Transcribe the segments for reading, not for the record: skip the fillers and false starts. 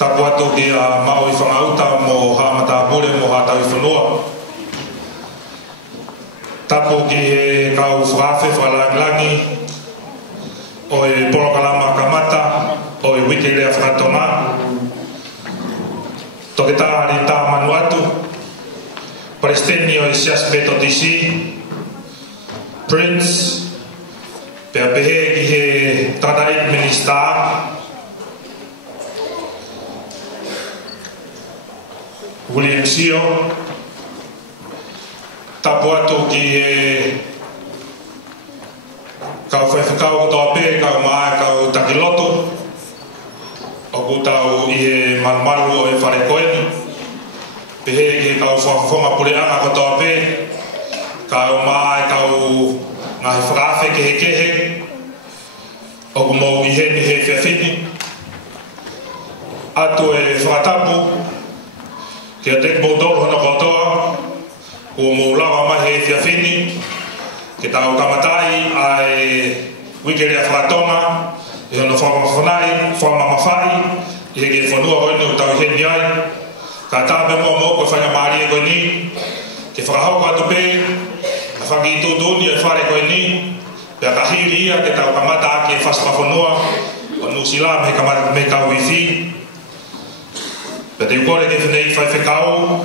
tapu atu ki a mao I whangauta mo hamata pure mo hata I Fonua. Tapu ki he kau whaafe whalanglangi o e porokalama kamata o e Uike lea Fakatonga. Toke tahari ta manu atu Presteni o e sias beto tisi Prince pea pehe ki he tadait minister William Sio tapu atu ki he kau whewhikau kotoa pē kau maa kau takilotu o kutau I he manumaru o e wharekoeni pehe ki kau whawhonga pureanga kotoa pē kau maa kau ngahi whakawhe kehe kehe o kumou I he ni he whiawhini atu e whakatapu Kia tek motor hono kotoa, kua mou lawa mai he whiawhini, ke tau kamatai ai Uike lea Fakatonga, I hono whamawhanai, whamamawhai, I heke Fonua hoine o tau heni ai, ka tāpe mo koe whainga maari e koe ni, ke whakahau katu pē, ka whaki tūtūni e whare koe ni, pia ka hiri ia ke tau kamata ake whaspa Fonua, o nusila me kau I whi, Pea te ukore ke whenei whaifekau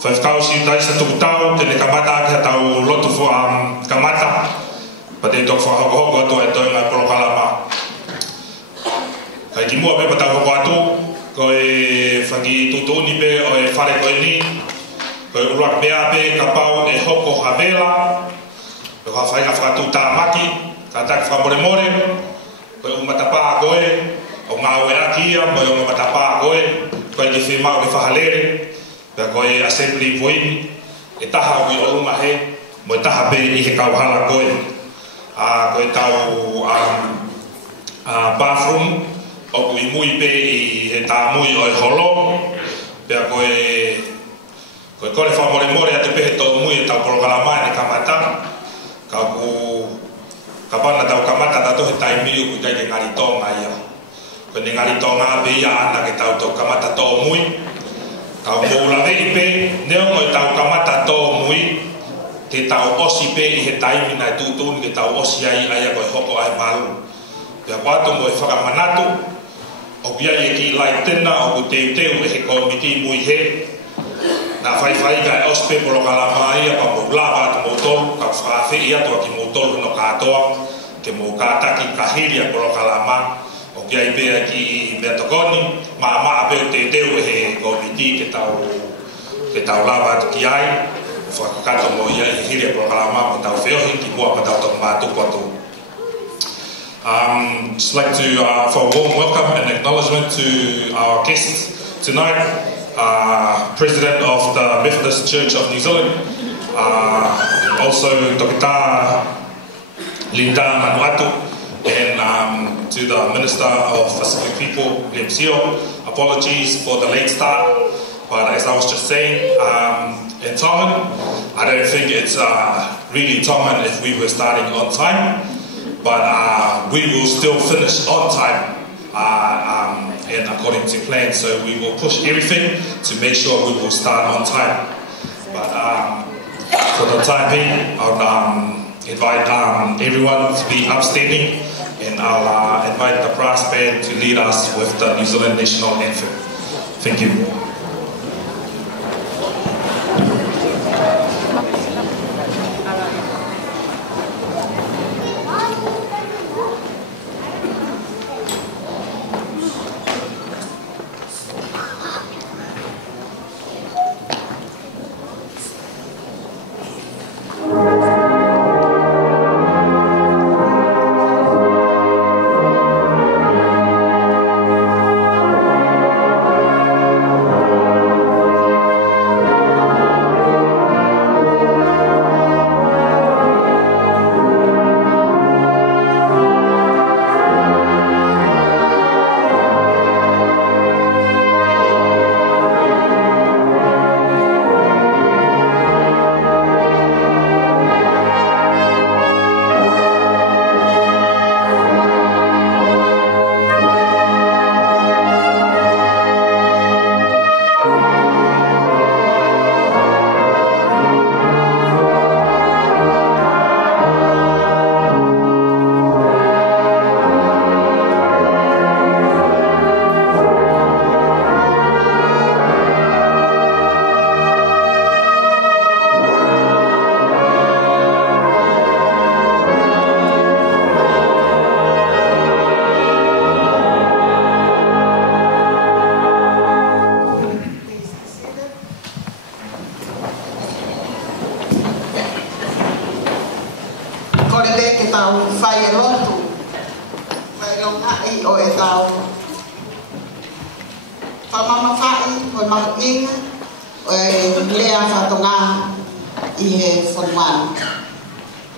si taisa tukutau, ke ne kamata ke tau lotu kamata, pa te tok whahoko atu e toi ngai porokalama. Kai ki mua pepa tau hoko atu, ko e whaki tutuni pe o e whare koe ni, ko e uruak mea pe ka pau e hoko havela, ko ka whainga whakatu tā maki, ka tak whamore, ko e umatapaa koe, o ngā ueraki ia, ko e umatapaa koe, koe ki whimau ke whahalere, pia koe assembly voini, e taha o ki orunga he, mo e taha pe I he kauhala koe. Koe tau bathroom, o ku I mui pe I he tā mui o e holo, pia koe kore whamore atu pe he tau mui e tau porokalama e kamata, ka pana tau kamata tato he taimiu ku kai ke Ngaritonga ia. Ko ne Ngaritonga pe ia ana ke tau tau kamata tō mui. Kau moula vei pe, neo ngoi tau kamata tō mui, te tau osi pe I he taimi nai tūtūni ke tau osi ai aia koe hoko ai malu. Pea watu mo e whakamanatu, o kia I ki lai tena o ku teu e he komiti mui he. Nā whai ka e ospe porokalama ia pa mo lava atu motoru, ka whawhi ia toa ki motoru no katoa, ke mo kātaki ka hiri a porokalama, o kia I pea ki mea tokoni, maa peo te teu e he komiti ke tau lava atu ki ai, whakakato mo ia I hiri a porokalama mo tau whiohi ki mua pa tau tau mātuku atu. Just like to, for a warm welcome and acknowledgement to our guests tonight, President of the Methodist Church of New Zealand, also Tokita Linda Manuatu, and to the Minister of Pacific People, William Sio. Apologies for the late start, but as I was just saying, in Tongan, I don't think it's really Tongan if we were starting on time, but we will still finish on time and according to plan, so we will push everything to make sure we will start on time. But for the time being, I'll invite everyone to be upstanding, and I'll invite the brass band to lead us with the New Zealand National Anthem. Thank you. Whamama whai, hoi mahu inga, o lea Fakatonga I he Fonua.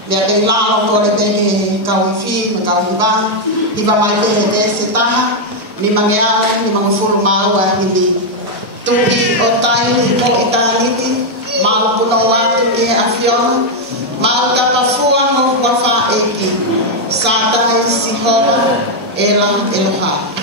Lea te lalo kore te he kauiwhi, me kauiwa, hiwa mai te he te se taha, ni mangeara, ni mangafuru maua, ni tuhi o tai, ni mo I tāniti, mau puno watu ni a Fiona, mau tapafua mo wafa eki, sātai si hoa, ela eloha.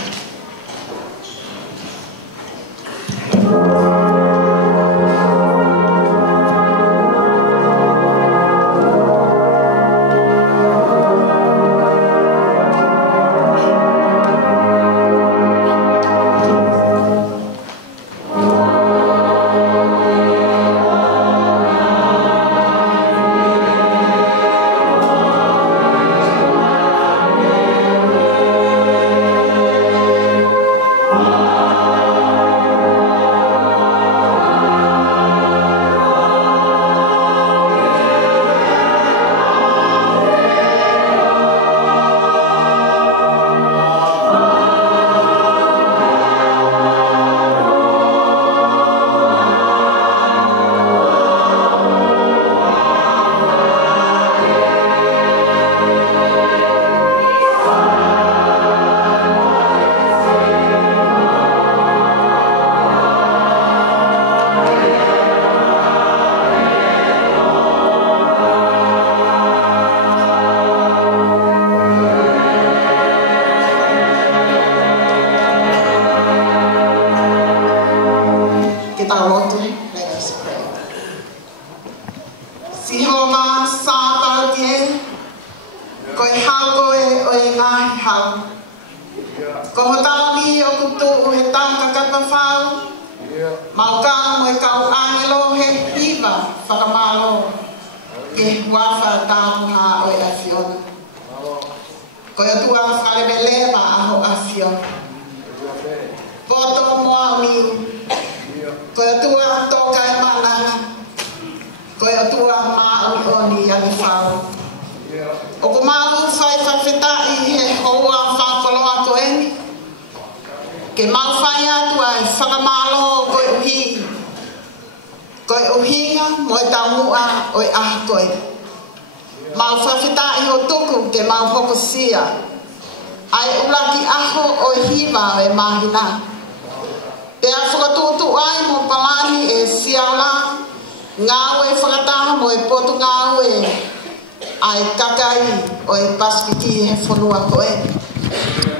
Fonua koe.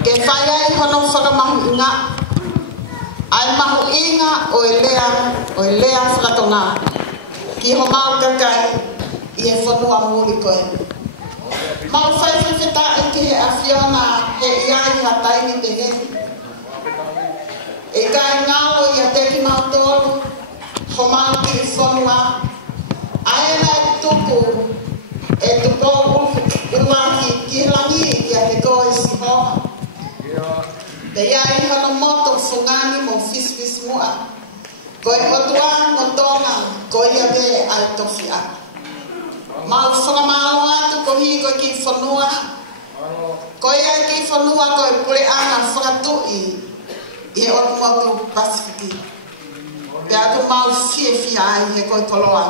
Ke whai ai hono whakamahu inga. Ai mahu inga o lea Fakatonga. Ki ho mau kakai I he Fonua muli koe. Mau whai whiwhita e ki he awhiona he iai hatai ni te heni. E kai ngāo I a teki mau tōru. Ho mau ki I Fonua. Ai na e tuku. E tupo uwaki ki langi ki a te koe si hoa. Te iai hono moto fungani mo fisfis mua. Koe otua mo tonga koe ia be ai tofia. Mau whakamalo atu ko hi koe ki Fonua. Koe ia ki Fonua koe pule ana whakatui I he otu motu Pasifiki. Pe aku mau fie ai he koe koloa.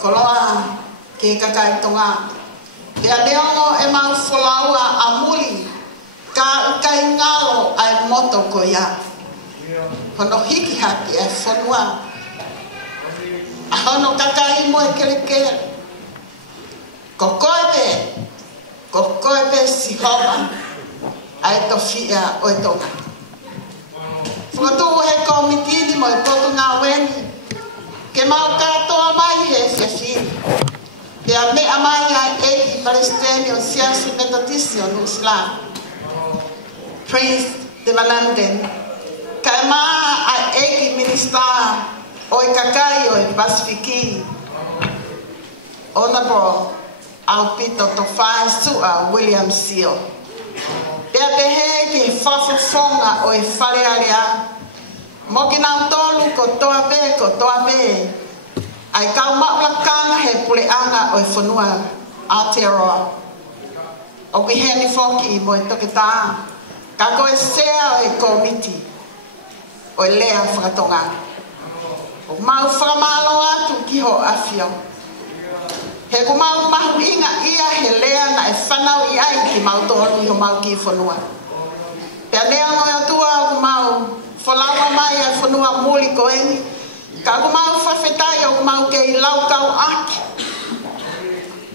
Koloa ke kakai tonga. Pea leongo e mau wholaua a muli ka ukai ngalo ai moto ko ia. Hono hiki haki e Fonua. A hono kakai mo e kele. Ko koe pe si homa ai to fia o e tonga. Whakatu he komitini mo e poto ngā weni. Ke mau katoa mai he fiafiri. Pea me amai ai eki palestini o siasi metodisi o Islam. Praise the Malanden. Kai maa ai eki minista o e kakai o e Pasifiki. Honorable Alpito Tofai Sua William Seal. Pea te he ki whafafonga o e wharearea. Mo ki nau tolu ko toa be. Ai kau maulakanga he puleanga o e Fonua Aotearoa. O ki heni foki mo e toke tā. Ka koe sea o e komiti. o lea Fakatonga. O mau whakamalo atu ki ho afio. He ko mau mahu inga ia he lea na e whanau i ai ki mau tolu i ho mau ki Fonua. Pea lea ngoi atua o mau whalawa mai a Fonua muli ko eni. Ka ko mau whawhetai o mau ke i lau kau aki.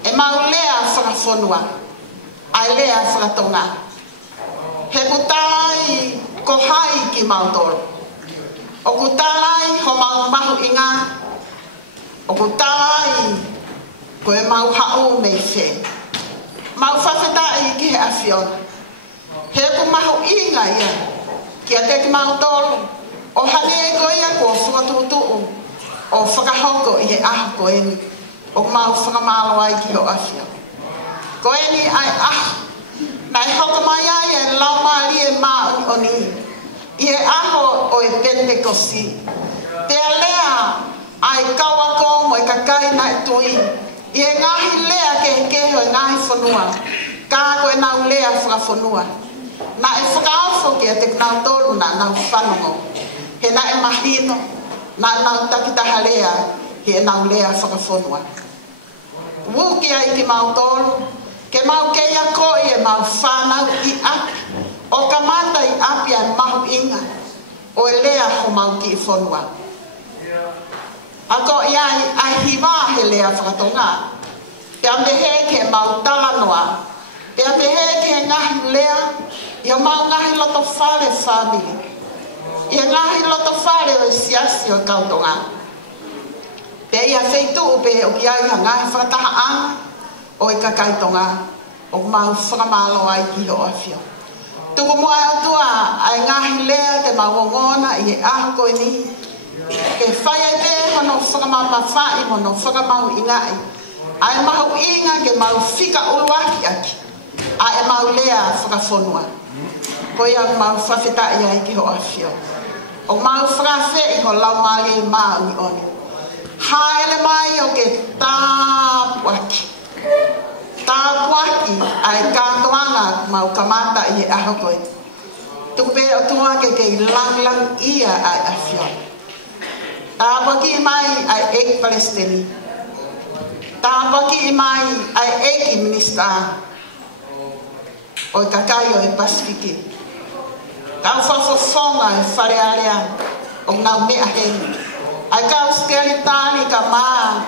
E mau lea Whakafonua. Ai lea Fakatonga. He ko tai ko hai ki mau tolu. O ku tārai ho mau mahu inga. O ku tārai ko e mau hau mei whē. Mau whawhetai ki he awhiona. He ku mahu inga ia. Kia te ki mau tolu. O hane e ko ia ko whakatutu. O whakahoko i he aho ko eni. O mau whakamalo ai ki ho awhiona. Ko eni ai aho. Nai hoko mai ai e lau maari e maa oni. I e aho o e Pentekosi. Pea lea ai kaua ko mo e kakai na e tui. I e ngahi lea ke he keho e ngahi Fonua. Ka ko e nau lea Whakafonua. Na e whakaofo ke te nau tolu na nau whanongo. He na e mahino. Na nau takitaha lea he e nau lea Whakafonua. Wuki ai ki mau tolu. Ke mau keia ko i e mau whanau i api. O ka mata i api ai mahu inga. O e lea ho mau ki Fonua. Ako i ai hiwa he lea Fakatonga. Pea me he ke mau talanoa. Pea me he ke ngahi lea. I o mau ngahi loto whare family. I ngahi loto whare o siasi o Katoangai. Pea ia feitu upe o ki ai ha ngahi whakataha anga. O i ka Kaitonga. O mau whakamalo ai ki ho awhio. Tuku mua atua ai ngahi lea te mawongona i e aho koe ni. Ke whai ai te hono whakamama whai mono whakamahu ingai. Ai mahu inga ke mau whika uluaki aki. Ai mau lea Whakafonua. Koe au mau whawhetai ai ki ho awhio. O mau whakawhe i ho lau maari i maa uni oni. Haele mai o ke tāpuaki. Tāpuaki ai Katoangai mau kamata i e aho koe. Tupe o tua ke lang ia ai awhio. Tāpuaki mai ai Eik Palestini. Tāpuaki mai ai Eiki Minister. O i kakai o i Pasifiki. Kau whawhawhonga e wharearea o ngau mea hei. Ai kau skeli tāni ka maa.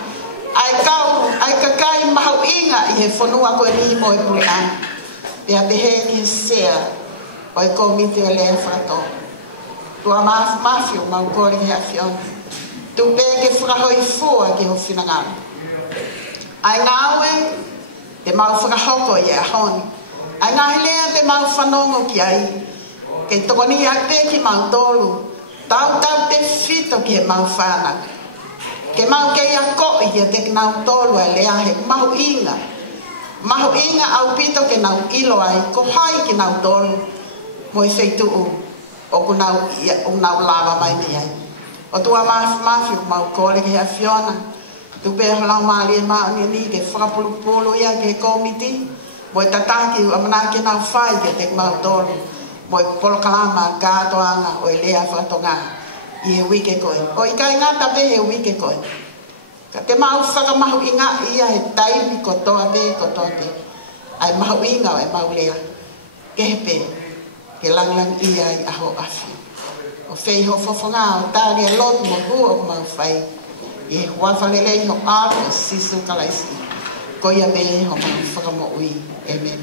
Ai kakai mahu inga i he Fonua koe ni mo e purean. Pea pehe ki he sea o i komite o lea Whakatonga. Tua mafi o mau kore ki he awhiona. Tu pe ke whakahoi fua ki ho whinangana. Ai ngawe te mau whakahoko i e ahoni. Ai ngahi lea te mau whanongo ki ai. Kei tokoni ai pe ki mau tolu. Tau te whito ki he mau whananga. Ke mau kei a koi ki te nau tolu ai lea he mahu inga. Mahu inga au pito ke nau ilo ai. Ko hai ki nau tolu. Mo i wheitu u. O ku nau lava mai ni ai. O tua mafi o mau kore ki a Fiona. Tu pe halau maali e maa ni ke whakapulupulu ia ke komiti. Mo i tataki o amana ke nau whai ke te mau tolu. Mo i polokalama Katoangai o i lea Fakatonga. I he Uike koe. O i kai ngata pe he Uike koe. Ka te mau whakamahu inga ia he taipi kotoa pe. Ai mahu inga o e mau lea. Ke he pe. Ke lang ia i aho awhi. O whei ho fofonga o tāri a lotu mo hu o mau whai. I he huawhalelei ho āko sisu kalaisi. Ko ia me ho mau whakamo ui. Amen.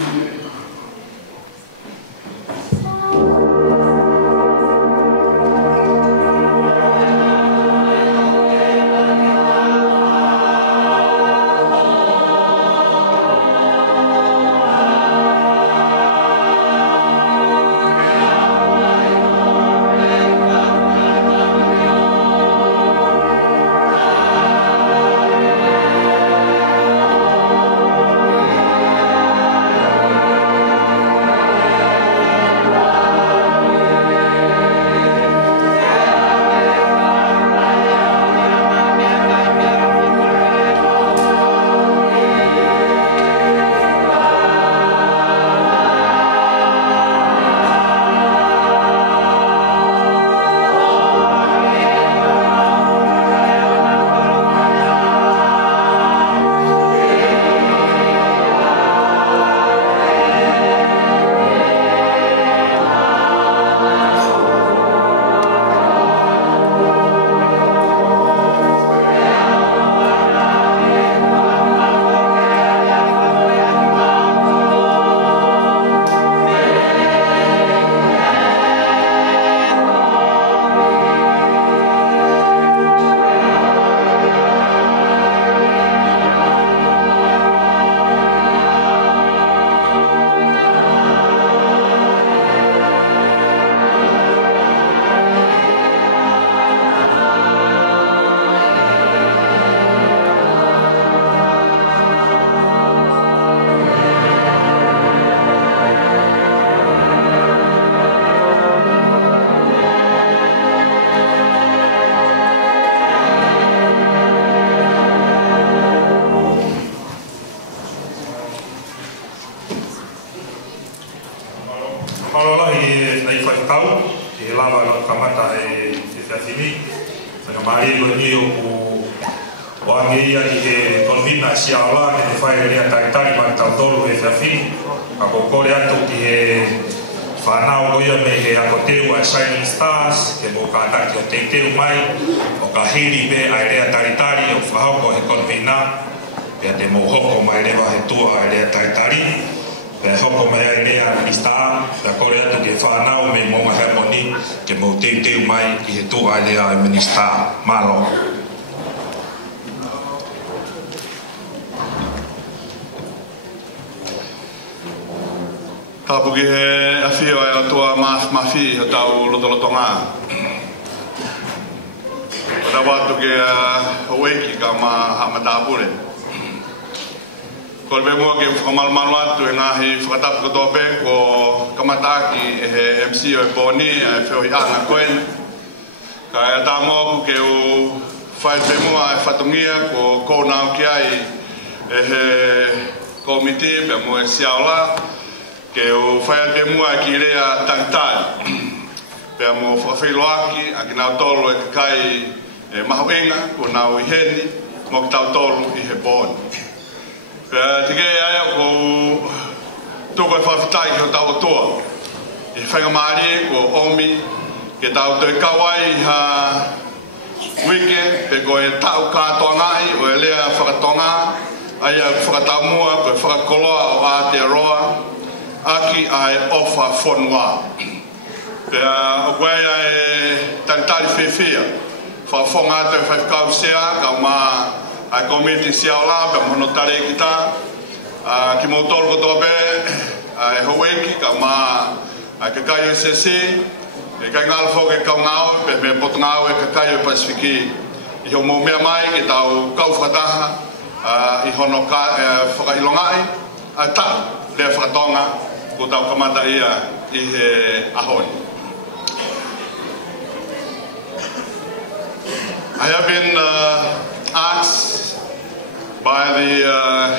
lava lo kamata e fiafini. Whakamari lo ni o wangi ia ki he konvina si aula ke te whae rea taitari ma tautolu e fiafini. A kokore atu ki he whanau goia me he Aotearoa e Shining Stars, ke mo ka ataki o teiteu mai, o ka hiri me ai rea taritari o whahauko he konvina, pia te mohoko mai rewa he tua ai rea taritari, pia hoko mai ai rea Minister, pia kore atu ke whanau me monga harmoni, ke mo teiteu mai ki he tua ai rea Minister Malo. Tapuki he awhio e atua mawhi o tau lotolotonga. Ora watu ke Uike ka hamatapure. Ko le mua ke whakamalmalu atu e ngahi whakatapu katope ko kamataki e he MC o e poni e whiohi ana koen. Ka e ta moku ke u whai te mua e whatungia ko kounau ki ai e he komiti pe mua e siaula. Ke o whaia te mua ki rea tangtai. Pea mo whawhiloaki a ki nau tolu e kai e mahuenga ko nau i heni mo ki tau tolu i he pōni. Pea te kei aia ko toko e whawhitai ki o tau atua. I whaingamari ko omi ke tau te kawai ha Uike pe ko e tau Katoangai o e lea Fakatonga aia whakatamua ko e Fakakoloa o Aotearoa aki ai ofa Fonua. Pea o kwea e tantari whiwhia. Whafonga te whaifkau sea, ka ma ai komiti sea o la, pea mono tare ki ta. Ki mo tolu kotope, ai Uike, ka ma ai kakaio e sesi, e kai ngalfo ke kau ngau, pe me pot ngau e kakaio e Pasifiki. I ho mo mea mai ki tau kau whakataha, i hono whakahilongai, a ta, le Fakatonga, ko tau kamata ia i he ahoni. I have been asked by the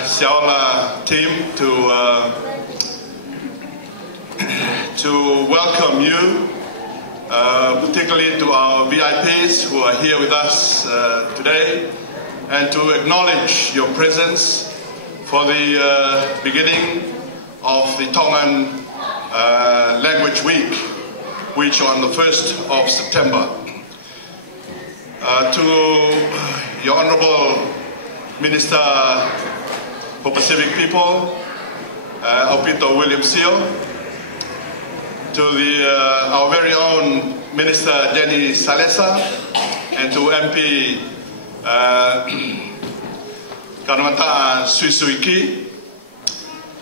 Siaola team to welcome you, particularly to our VIPs who are here with us today, and to acknowledge your presence for the beginning of the Tongan Language Week, which on the 1st of September. To your Honourable Minister for Pacific People, Opito William Seal, to our very own Minister Jenny Salesa, and to MP Kanamata Suisuiki,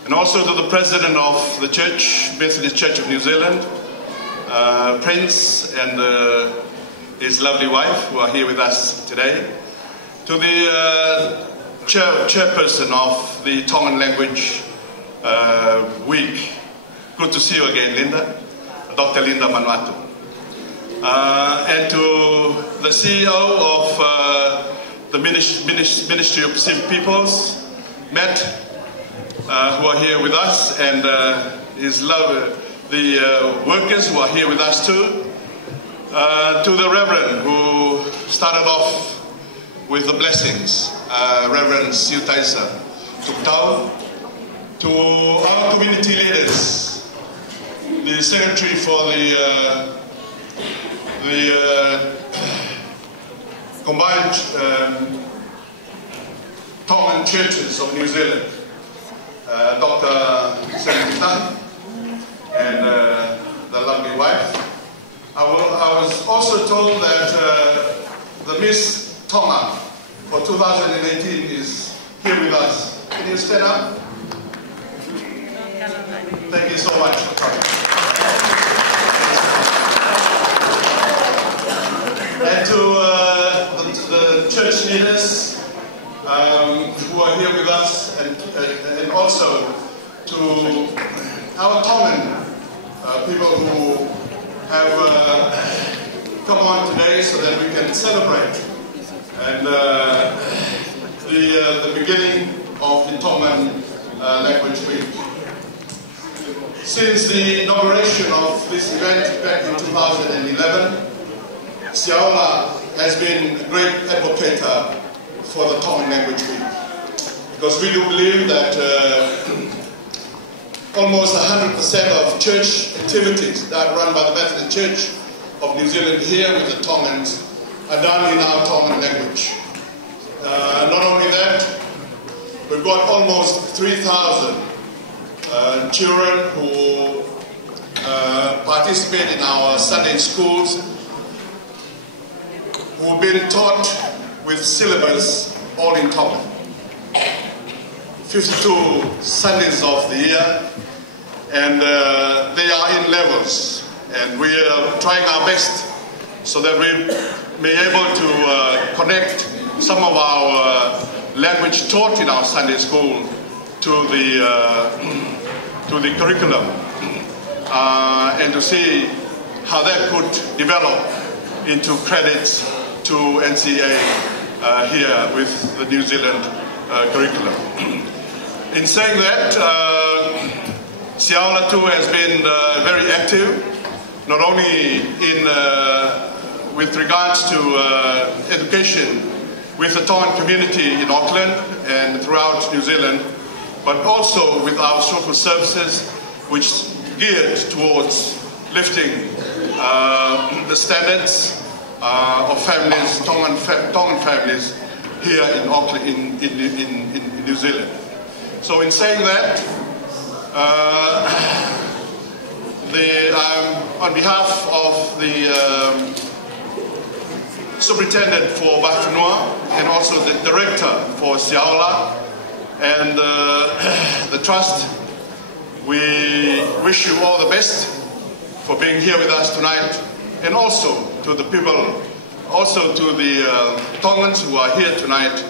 and also to the President of the Church, Methodist Church of New Zealand, Prince and his lovely wife who are here with us today, to the chairperson of the Tongan Language Week. Good to see you again, Linda, Dr. Linda Manuatu. And to the CEO of the Ministry of Pacific Peoples, Matt, who are here with us, and the workers who are here with us too, to the Reverend who started off with the blessings, Reverend Siu Taisa Tuktau, to our community leaders, the Secretary for the combined Tongan churches of New Zealand, Dr. Sepitema and the lovely wife. I was also told that the Miss Tonga for 2018 is here with us. Can you stand up? Thank you so much for coming. And to the church leaders who are here with us, and also to our Tongan people who have come on today so that we can celebrate and the beginning of the Tongan Language Week. Since the inauguration of this event back in 2011, Siaola has been a great advocate for the Tongan Language Week. Because we do believe that almost 100% of church activities that are run by the Methodist Church of New Zealand here with the Tongans are done in our Tongan language. Not only that, we've got almost 3,000 children who participate in our Sunday schools, who have been taught with syllabus all in Tongan. 52 Sundays of the year, and they are in levels, and we are trying our best so that we may be able to connect some of our language taught in our Sunday school to the curriculum, and to see how that could develop into credits to NCA here with the New Zealand curriculum. In saying that, Siaola too has been very active, not only in with regards to education with the Tongan community in Auckland and throughout New Zealand, but also with our social services, which geared towards lifting the standards of families, Tongan families here in Auckland, in New Zealand. So in saying that, on behalf of the Superintendent for Fonua and also the Director for Siaola and the Trust, we wish you all the best for being here with us tonight, and also to the people, also to the Tongans who are here tonight.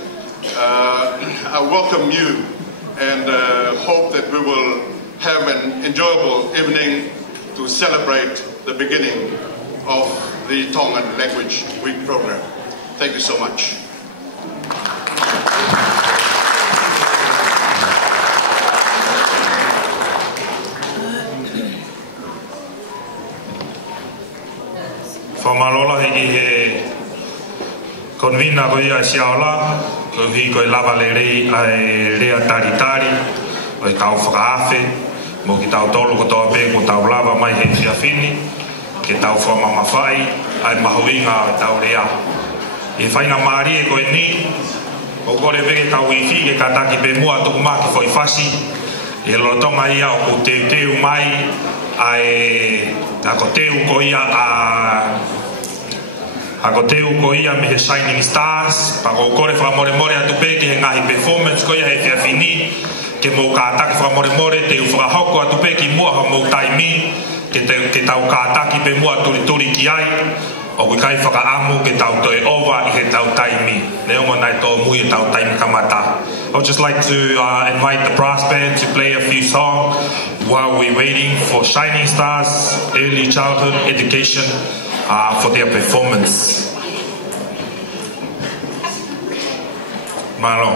I welcome you and hope that we will have an enjoyable evening to celebrate the beginning of the Tongan Language Week program. Thank you so much. Whamalola hiki he konvina ko ia Siaola, ko hi ko lava le rei ai rea taritari, o i tau whakaafe, mo ki tau tolu ko toa pe ko tau lava mai he whiawhini, ke tau whamamawhai, ai mahuinga o tau rea. I whainga maari e koe ni, o kore veke tau iwi ke kataki pe mua tuku maki fo i whasi, e lotonga ia o ko teu mai, ai ako teu ko ia ako teu ko ia me he Shining Stars, pa ko kore whamoremore atu pe ki he ngahi performance ko ia he whiawhini, ke mou kātaki whamoremore teu whakahoko atu pe ki mua ha mou taimi, ke tau kātaki pe mua turi ki ai, o kui kai whakaamu ke tau toe ova i he tau taimi. Ne ongo nai tō mui e tau taimi kamata. I would just like to invite the brass band to play a few songs while we're waiting for Shining Stars Early Childhood Education for their performance. Malo.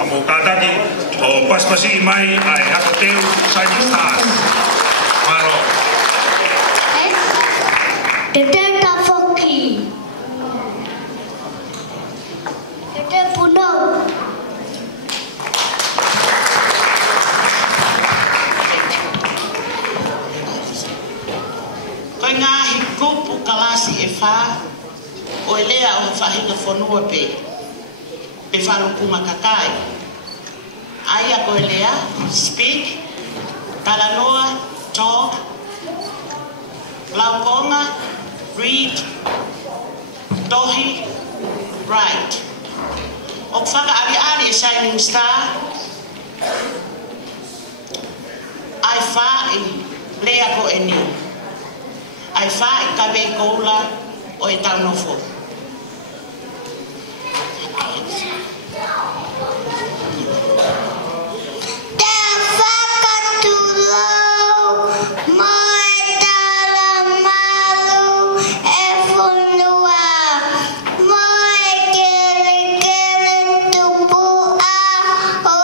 amo kataki o paspasi mai ai hakoteu Shining Stars. Maro. Tete kafoki. Tete puno. Koe ngā hikupu kalasi e whā, o e lea o whahinga Fonua pe wharupunga kakai. Aia koe lea, speak, talanoa, talk, laukonga, read, tohi, write. O whakaari e Shining Star, ai whā i lea ko e ni. Ai whā i kawe koula o e taunofo. Te whakaturo mo e tala malu e Fonua. Mo e kere tupua o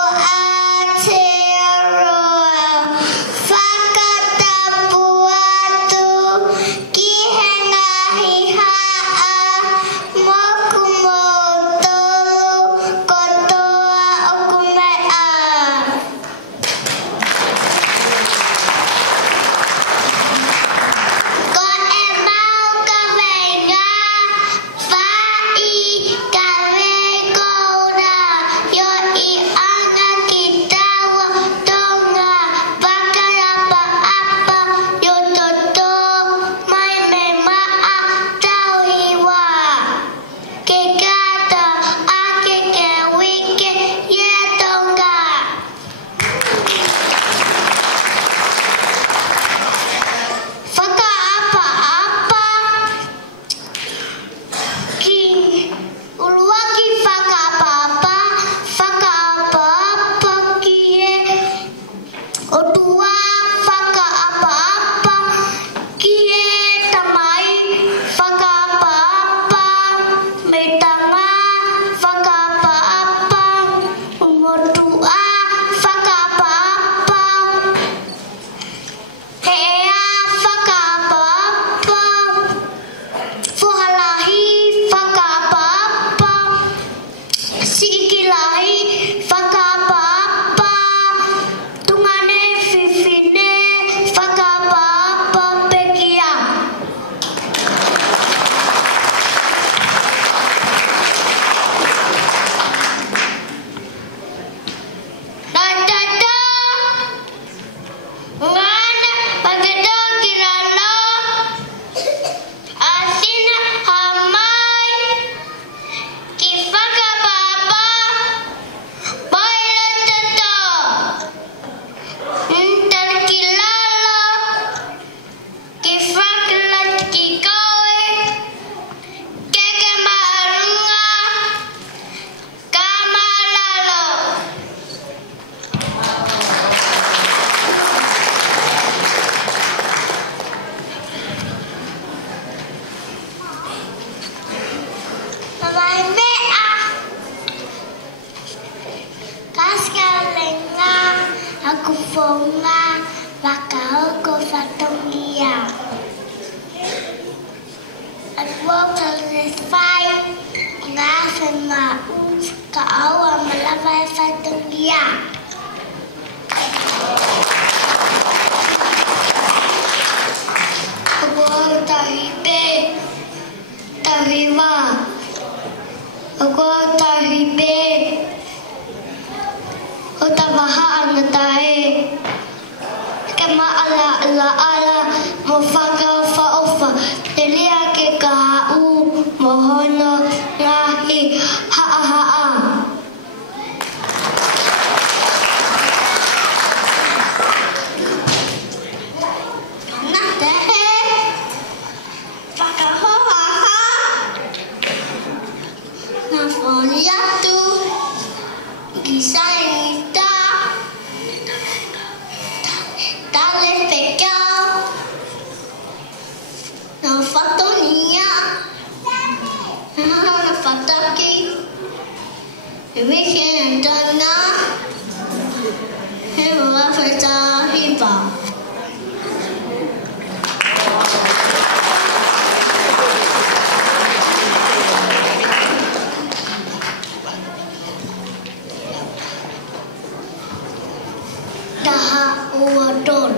Aotearoa. Fakatapu atu ki he ngahi haa moku mo tolu kotoa o kumea. Ko e mau ka venga whai ka vekoura yo I anga ki taua tonga pakarapa apa yo toto mai me maa tau iwa. Ke kata ake ke Uike ye tonga. Fakaava ki uluaki Fakaava ki e odua Fakaava ki e tamai Fakaava me tanga Fakaava umotua Fakaava hea Fakaava fuhalahi Fakaava sikilahi Fakaava tungane fifine Fakaava pekia. Dadada ngana bagada kirala asina hamai ki Fakaava baila tata ntar kilala ki Fakalat ki koe keke marunga kamalalo. Mamai mea kaskalenga aku fonga wakaoko Fakatonga. Aku selesai ngasema kaawa malava Fakatonga. Aku tahibe tahiwa. Aku tahibe o tawaha na tae. Kama ala mo whakawhaofa te lea ke kahau mohono ngahi haa. Nā te he whakahoaha ngā whoni atu ki Shining Star tale whekau ngā whatonia ngā whataki Uike Donna. Hiwafeta Hiba. Daha Uadon.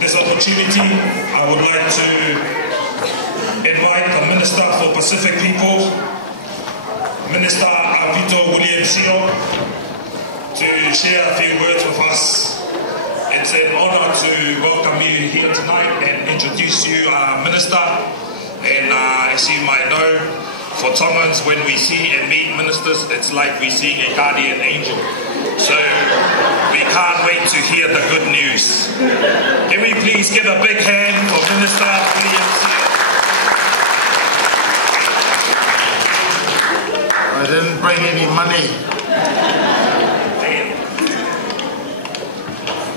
This opportunity, I would like to invite the Minister for Pacific People, Minister William to share a few words with us. It's an honor to welcome you here tonight and introduce you, Minister. And as you might know, for Tongans, when we see and meet ministers, it's like we see a guardian angel. So we can't wait to hear the good news. Can we please give a big hand for Minister Williams? I didn't bring any money.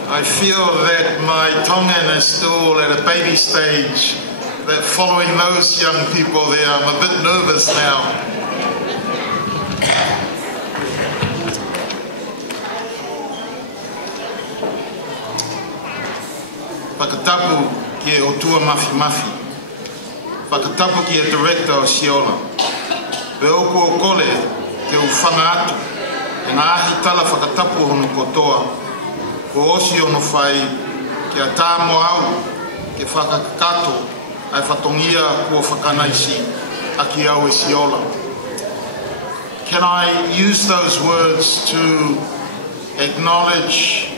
I feel that my Tongan is still at a baby stage, that following those young people there, I'm a bit nervous now. Fakatapu ki o tua mafi. Fakatapu ki e director o Siola. Pe oku o kole ke uwhanga atu. E nā ahi tala fakatapu honu kotoa. Ko osi ono whai ki a tāmo au ke whakakato ai whatongia kua whakanaisi aki au e Siola. Can I use those words to acknowledge,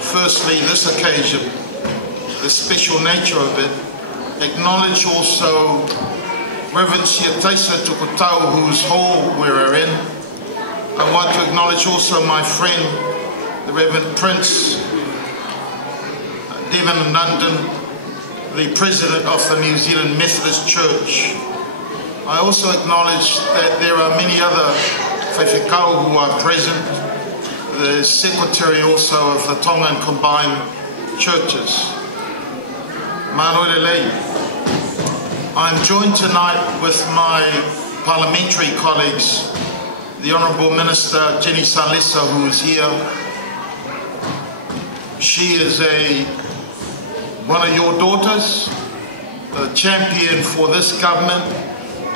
firstly, this occasion, the special nature of it, acknowledge also Reverend Siataisa Tukotau, whose hall we're in. I want to acknowledge also my friend, the Reverend Prince Devon London, the President of the New Zealand Methodist Church. I also acknowledge that there are many other whaiwhekau who are present, the Secretary also of the Tongan Combined Churches. I'm joined tonight with my parliamentary colleagues, the Honourable Minister Jenny Salesa, who is here. She is one of your daughters, a champion for this government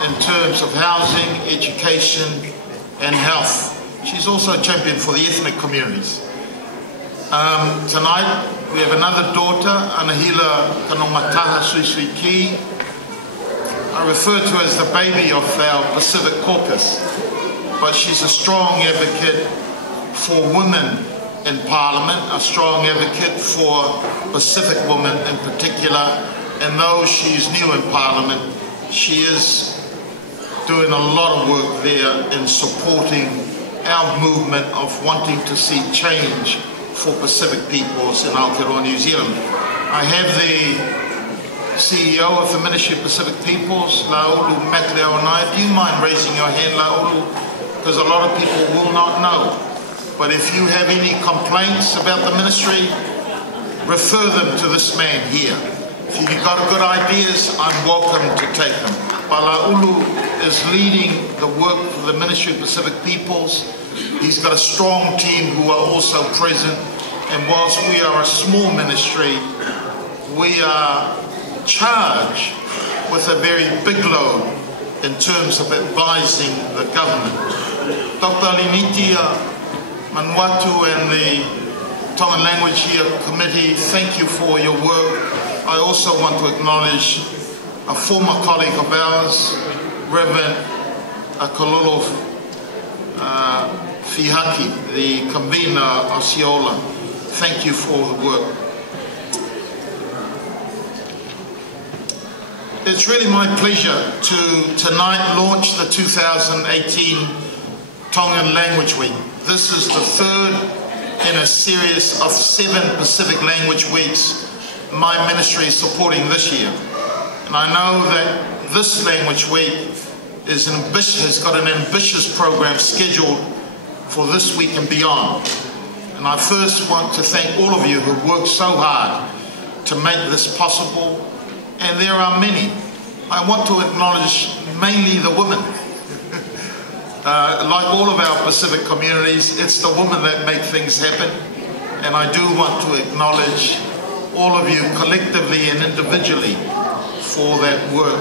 in terms of housing, education and health. She's also a champion for the ethnic communities. Tonight we have another daughter, Anahila Kanomataha Suisuiki. I refer to her as the baby of our Pacific Caucus, but she's a strong advocate for women in Parliament, a strong advocate for Pacific women in particular, and though she's new in Parliament, she is doing a lot of work there in supporting our movement of wanting to see change for Pacific peoples in Aotearoa, New Zealand. I have the CEO of the Ministry of Pacific Peoples, Laulu Matleo. Do you mind raising your hand, Laulu? Because a lot of people will not know. But if you have any complaints about the ministry, refer them to this man here. If you've got good ideas, I'm welcome to take them. Laulu is leading the work for the Ministry of Pacific Peoples. He's got a strong team who are also present. And whilst we are a small ministry, we are charged with a very big load in terms of advising the government. Dr. Linitia Manuatu and the Tongan Language here Committee, thank you for your work. I also want to acknowledge a former colleague of ours, Reverend Kalolo Fihaki, the convener of Siola. Thank you for the work. It's really my pleasure to tonight launch the 2018 Tongan Language Week. This is the third in a series of 7 Pacific Language Weeks my ministry is supporting this year. And I know that this Language Week has got an ambitious program scheduled for this week and beyond. And I first want to thank all of you who worked so hard to make this possible. And there are many. I want to acknowledge mainly the women. Like all of our Pacific communities, it's the women that make things happen. And I do want to acknowledge all of you collectively and individually for that work.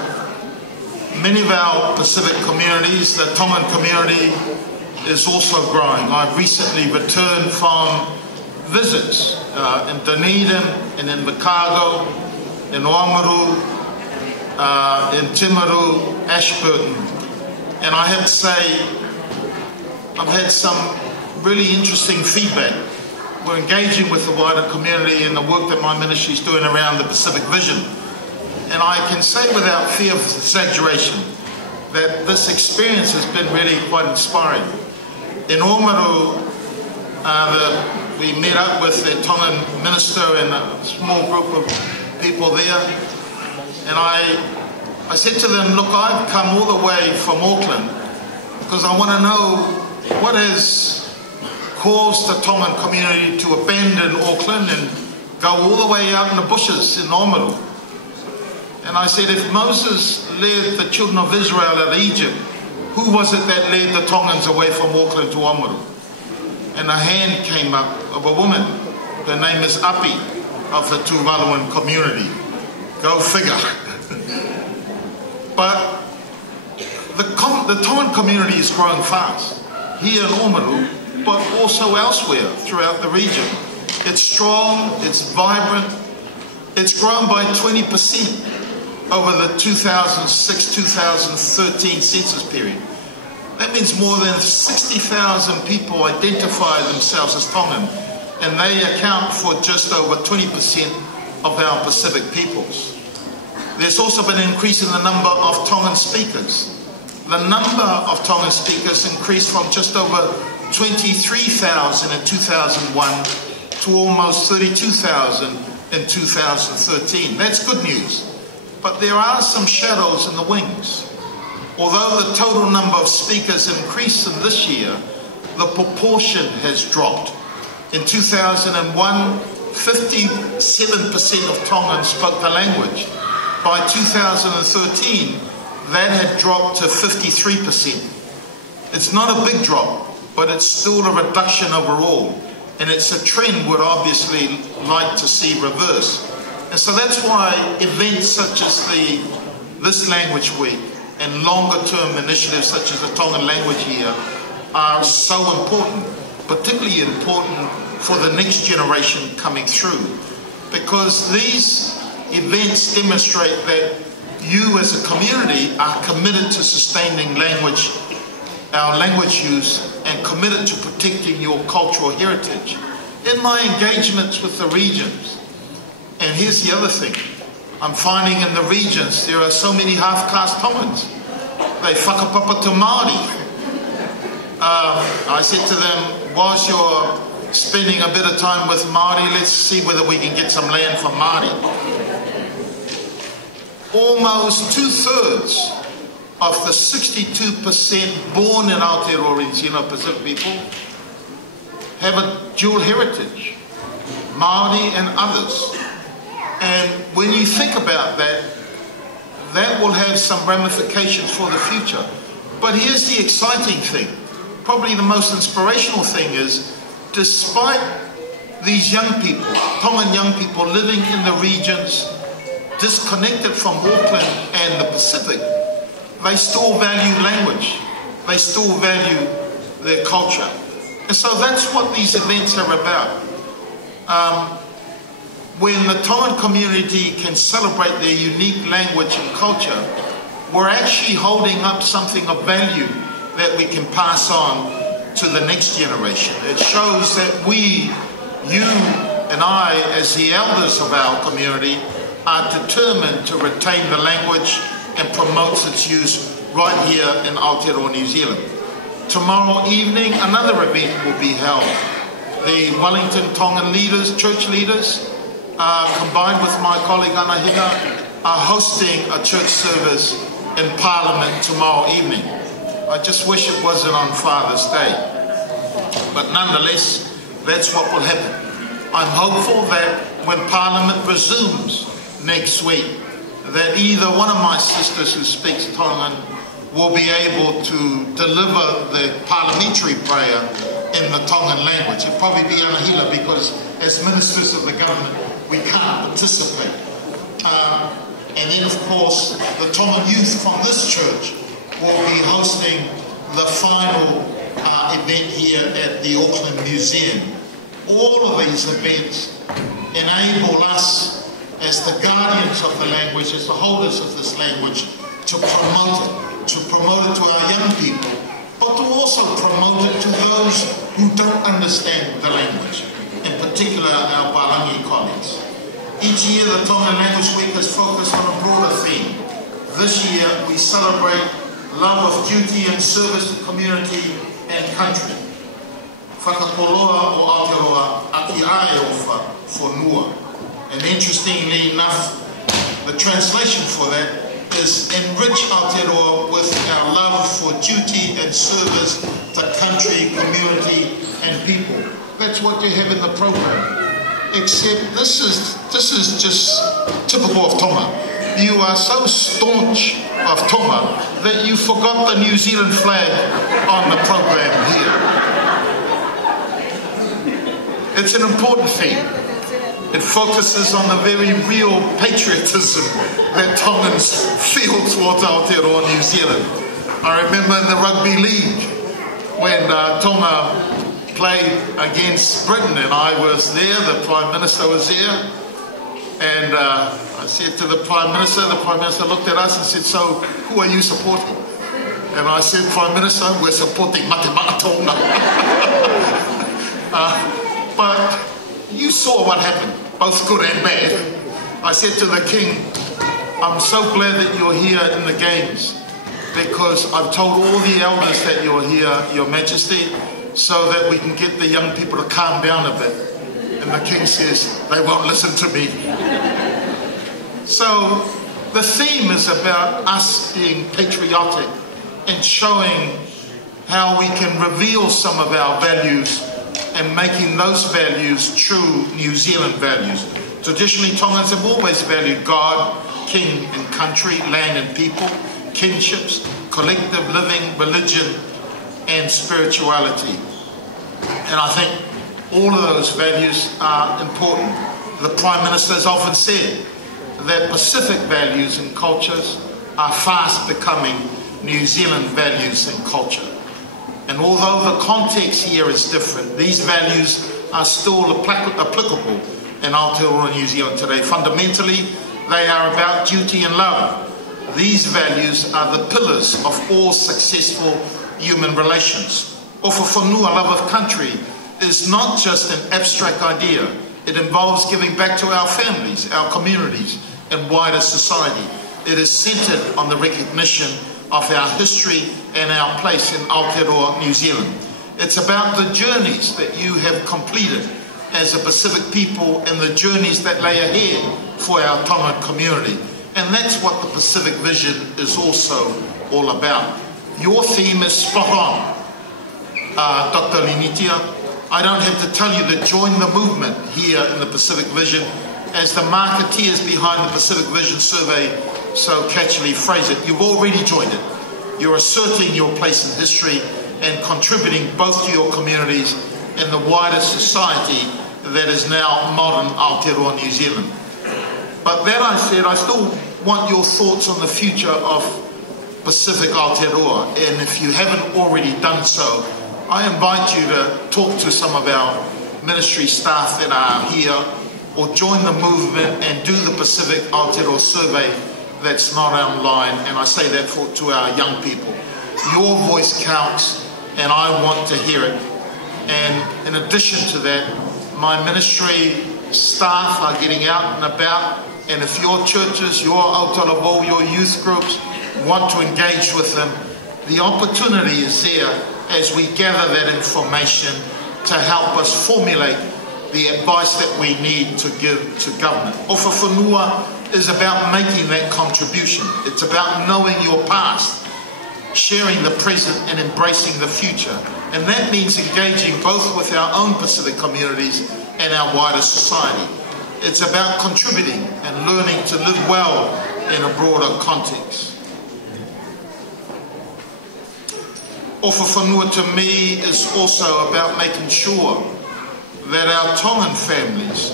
Many of our Pacific communities, the Tongan community, is also growing. I've recently returned from visits in Dunedin and in Chicago, in Oamaru, in Timaru, Ashburton. And I have to say, I've had some really interesting feedback. We're engaging with the wider community in the work that my ministry is doing around the Pacific Vision. And I can say without fear of exaggeration that this experience has been really quite inspiring. In Oamaru, we met up with the Tongan minister and a small group of people there. And I said to them, look, I've come all the way from Auckland because I want to know what has caused the Tongan community to abandon Auckland and go all the way out in the bushes in Oamaru. And I said, if Moses led the children of Israel out of Egypt, who was it that led the Tongans away from Auckland to Oamaru? And a hand came up of a woman. Her name is Api of the Tuvaluan community. Go figure. But the Tongan community is growing fast. Here in Oamaru, but also elsewhere throughout the region. It's strong, it's vibrant. It's grown by 20% over the 2006-2013 census period. That means more than 60,000 people identify themselves as Tongan, and they account for just over 20% of our Pacific peoples. There's also been an increase in the number of Tongan speakers. The number of Tongan speakers increased from just over 23,000 in 2001 to almost 32,000 in 2013. That's good news. But there are some shadows in the wings. Although the total number of speakers increased in this year, the proportion has dropped. In 2001, 57% of Tongans spoke the language. By 2013, that had dropped to 53%. It's not a big drop, but it's still a reduction overall. And it's a trend we'd obviously like to see reverse. And so that's why events such as this Language Week and longer term initiatives such as the Tongan Language Year are so important, particularly important for the next generation coming through. Because these events demonstrate that you as a community are committed to sustaining language, our language use, and committed to protecting your cultural heritage. In my engagements with the regions, and here's the other thing, I'm finding in the regions there are so many half-caste Tongans. They whakapapa to Māori. I said to them, whilst you're spending a bit of time with Māori, let's see whether we can get some land for Māori. Almost 2/3 of the 62% born in Aotearoa, New Zealand Pacific people have a dual heritage, Māori and others. And when you think about that, that will have some ramifications for the future. But here's the exciting thing, probably the most inspirational thing is, despite these young people, Tongan young people living in the regions, disconnected from Auckland and the Pacific, they still value language, they still value their culture. And so that's what these events are about. When the Tongan community can celebrate their unique language and culture, we're actually holding up something of value that we can pass on to the next generation. It shows that we, you and I, as the elders of our community, are determined to retain the language and promote its use right here in Aotearoa, New Zealand. Tomorrow evening, another event will be held. The Wellington Tongan leaders, church leaders, combined with my colleague Anahina, are hosting a church service in Parliament tomorrow evening. I just wish it wasn't on Father's Day. But nonetheless, that's what will happen. I'm hopeful that when Parliament resumes next week, that either one of my sisters who speaks Tongan will be able to deliver the parliamentary prayer in the Tongan language. It'll probably be Anahila, because as ministers of the government, we can't participate. And then, of course, the Tongan youth from this church will be hosting the final event here at the Auckland Museum. All of these events enable us, as the guardians of the language, as the holders of this language, to promote it to our young people, but to also promote it to those who don't understand the language, in particular our Parangi colleagues. Each year the Tongan Language Week is focused on a broader theme. This year we celebrate love of duty and service to community and country. Fakakoloa o Aotearoa, aki ai o Fonua. And interestingly enough, the translation for that is enrich Aotearoa with our love for duty and service to country, community and people. That's what you have in the program. Except this is just typical of Tonga. You are so staunch of Tonga that you forgot the New Zealand flag on the program here. It's an important theme. It focuses on the very real patriotism that Tongans feel towards Aotearoa, New Zealand. I remember in the rugby league when Tonga played against Britain, and I was there, the Prime Minister was there, and I said to the Prime Minister looked at us and said, so who are you supporting? And I said, Prime Minister, we're supporting Tonga. But you saw what happened, both good and bad. I said to the King, I'm so glad that you're here in the games, because I've told all the elders that you're here, Your Majesty, so that we can get the young people to calm down a bit. And the King says, they won't listen to me. So the theme is about us being patriotic and showing how we can reveal some of our values and making those values true New Zealand values. Traditionally, Tongans have always valued God, King and country, land and people, kinships, collective living, religion and spirituality. And I think all of those values are important. The Prime Minister has often said that Pacific values and cultures are fast becoming New Zealand values and culture. And although the context here is different, these values are still applicable in Aotearoa, New Zealand today. Fundamentally, they are about duty and love. These values are the pillars of all successful human relations. Or for Fonua, love of country is not just an abstract idea. It involves giving back to our families, our communities, and wider society. It is centered on the recognition of our history and our place in Aotearoa, New Zealand. It's about the journeys that you have completed as a Pacific people and the journeys that lay ahead for our Tongan community. And that's what the Pacific Vision is also all about. Your theme is spot on, Dr. Linitia. I don't have to tell you to join the movement here in the Pacific Vision, as the marketeers behind the Pacific Vision survey so catchily phrase it. You've already joined it. You're asserting your place in history and contributing both to your communities and the wider society that is now modern Aotearoa, New Zealand. But that I said, I still want your thoughts on the future of Pacific Aotearoa, and if you haven't already done so, I invite you to talk to some of our ministry staff that are here, or join the movement and do the Pacific Aotearoa survey that's not online, and I say that to our young people. Your voice counts, and I want to hear it. And in addition to that, my ministry staff are getting out and about, and if your churches, your Aotearoa, your youth groups want to engage with them, the opportunity is there as we gather that information to help us formulate the advice that we need to give to government. Ofa Fonua is about making that contribution. It's about knowing your past, sharing the present and embracing the future. And that means engaging both with our own Pacific communities and our wider society. It's about contributing and learning to live well in a broader context. Ofa Fonua to me is also about making sure that our Tongan families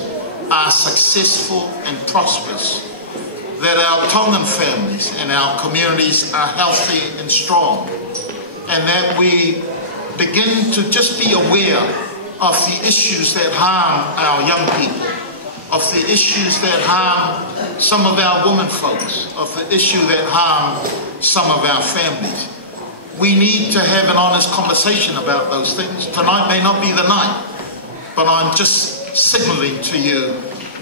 are successful and prosperous, that our Tongan families and our communities are healthy and strong, and that we begin to just be aware of the issues that harm our young people, of the issues that harm some of our women folks, of the issue that harm some of our families. We need to have an honest conversation about those things. Tonight may not be the night, but I'm just signaling to you,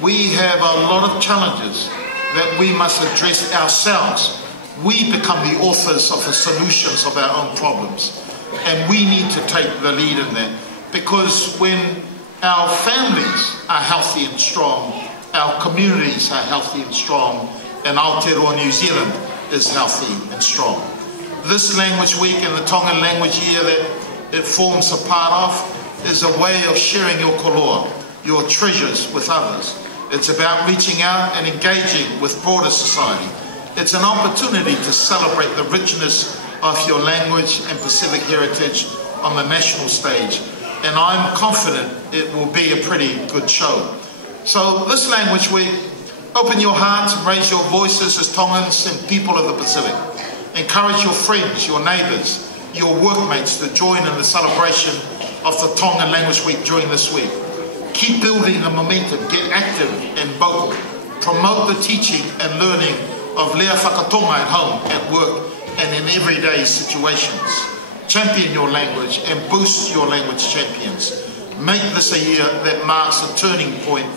we have a lot of challenges that we must address ourselves. We become the authors of the solutions of our own problems, and we need to take the lead in that, because when our families are healthy and strong, our communities are healthy and strong, and Aotearoa, New Zealand is healthy and strong. This Language Week and the Tongan Language Year that it forms a part of is a way of sharing your koloa, your treasures, with others. It's about reaching out and engaging with broader society. It's an opportunity to celebrate the richness of your language and Pacific heritage on the national stage. And I'm confident it will be a pretty good show. So this Language Week, open your hearts and raise your voices as Tongans and people of the Pacific. Encourage your friends, your neighbours, your workmates to join in the celebration of the Tongan Language Week during this week. Keep building the momentum, get active and vocal. Promote the teaching and learning of Lea Fakatonga at home, at work, and in everyday situations. Champion your language and boost your language champions. Make this a year that marks a turning point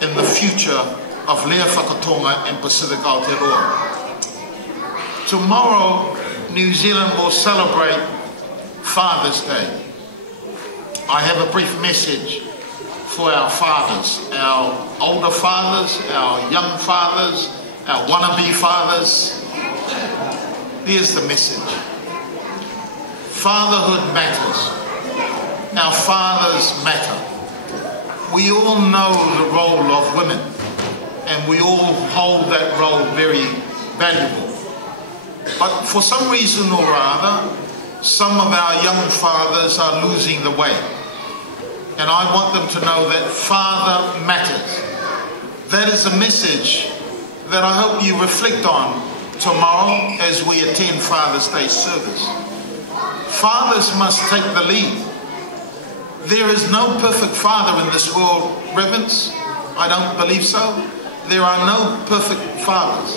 in the future of Lea Fakatonga and Pacific Aotearoa. Tomorrow, New Zealand will celebrate Father's Day. I have a brief message for our fathers, our older fathers, our young fathers, our wannabe fathers. Here's the message. Fatherhood matters. Our fathers matter. We all know the role of women, and we all hold that role very valuable. But for some reason or other, some of our young fathers are losing the way. And I want them to know that father matters. That is a message that I hope you reflect on tomorrow as we attend Father's Day service. Fathers must take the lead. There is no perfect father in this world, Reverends. I don't believe so. There are no perfect fathers.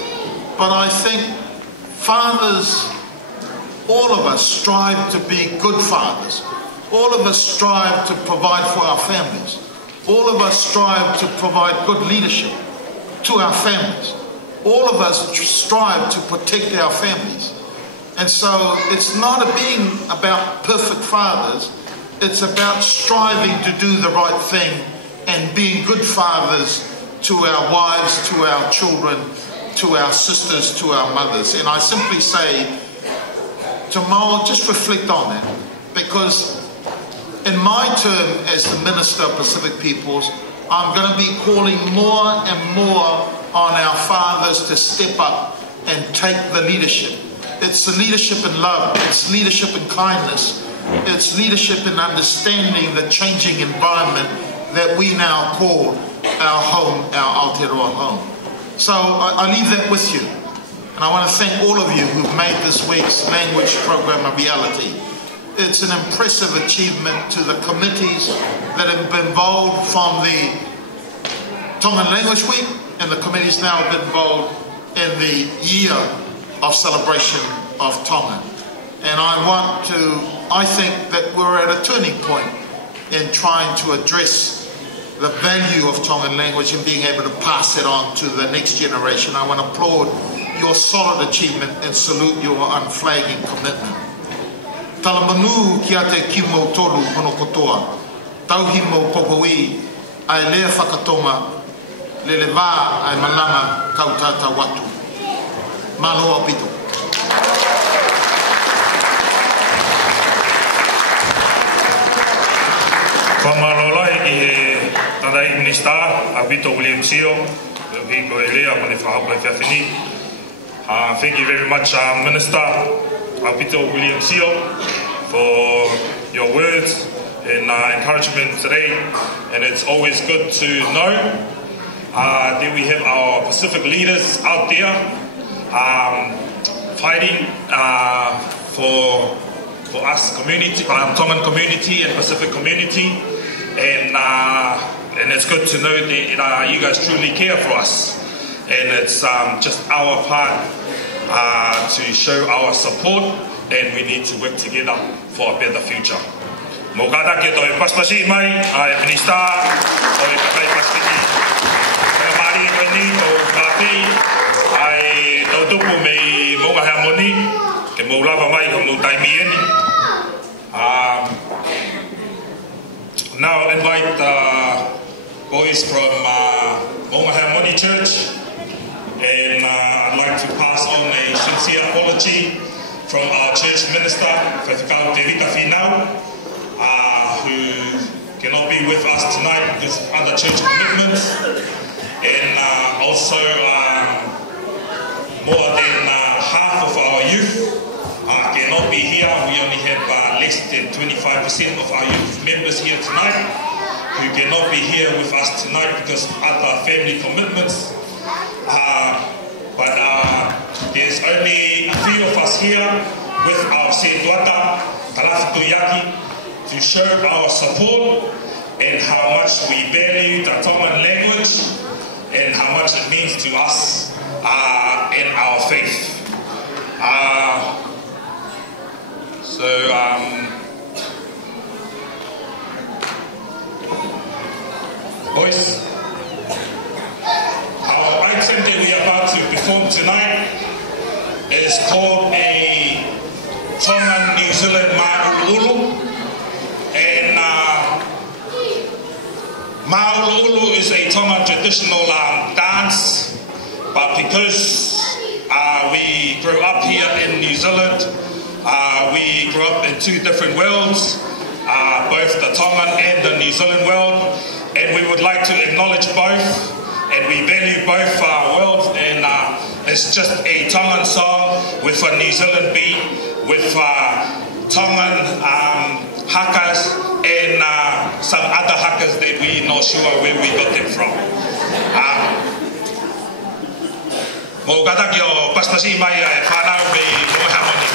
But I think fathers, all of us, strive to be good fathers. All of us strive to provide for our families. All of us strive to provide good leadership to our families. All of us strive to protect our families. And so it's not being about perfect fathers. It's about striving to do the right thing and being good fathers to our wives, to our children, to our sisters, to our mothers. And I simply say, tomorrow, just reflect on that. Because in my term as the Minister of Pacific Peoples, I'm going to be calling more and more on our fathers to step up and take the leadership. It's the leadership in love. It's leadership in kindness. It's leadership in understanding the changing environment that we now call our home, our Aotearoa home. So I leave that with you. And I want to thank all of you who've made this week's language program a reality. It's an impressive achievement to the committees that have been involved from the Tongan Language Week, and the committees now have been involved in the year of celebration of Tongan. And I think that we're at a turning point in trying to address the value of Tongan language and being able to pass it on to the next generation. I want to applaud your solid achievement and salute your unflagging commitment. Talamanu ki ate ki mo tolu hono kotoa, tauhi mo popoi, ai lea Fakatonga, le lewa ai malama kautata watu. Maloa pito. Kamalolai ki tadai Minister Abito William Sio, Hiko Elea Mone Fakaapa Fiafini. Thank you very much, Minister Abito William Sio, for your words and encouragement today. And it's always good to know that we have our Pacific leaders out there fighting for us community, Tongan community and Pacific community. And it's good to know that you guys truly care for us. And it's just our part to show our support, and we need to work together for a better future. Mo kata ke toi paspasi mai ai Minister toi kai paspiti. Ka mari ni o kapi ai to tupu me mo ga harmoni ke mo lava mai ko mo tai mieni. Now invite boys from Monga Harmony Church, and I'd like to pass on a sincere apology from our church minister, Fakatonga, who cannot be with us tonight because of other church commitments, and also more than half of our youth cannot be here. We only have less than 25% of our youth members here tonight who cannot be here with us tonight because of other family commitments. But there's only a few of us here with our Setuata, Kalafutuyaki, to show our support and how much we value the Tongan language and how much it means to us in our faith. Boys, our item that we are about to perform tonight is called a Tongan New Zealand Ma'ululu. And Ma'ululu is a Tongan traditional dance, but because we grew up here in New Zealand, we grew up in two different worlds, both the Tongan and the New Zealand world, and we would like to acknowledge both, and we value both worlds, and it's just a Tongan song with a New Zealand beat, with Tongan hakas and some other hakas that we're not sure where we got them from. Mo kata ki o paspasi mai e whanau me mo harmoni.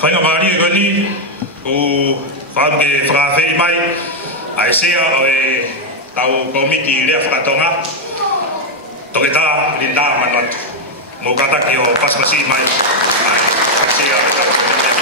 Whainga maari e gani, o whaange whakawhei mai, ai sea o e tau komiti rea Fakatonga, toke tā, rinda manuatu. Mō kata ki o paspasi mai, ai sea o e tau komiti.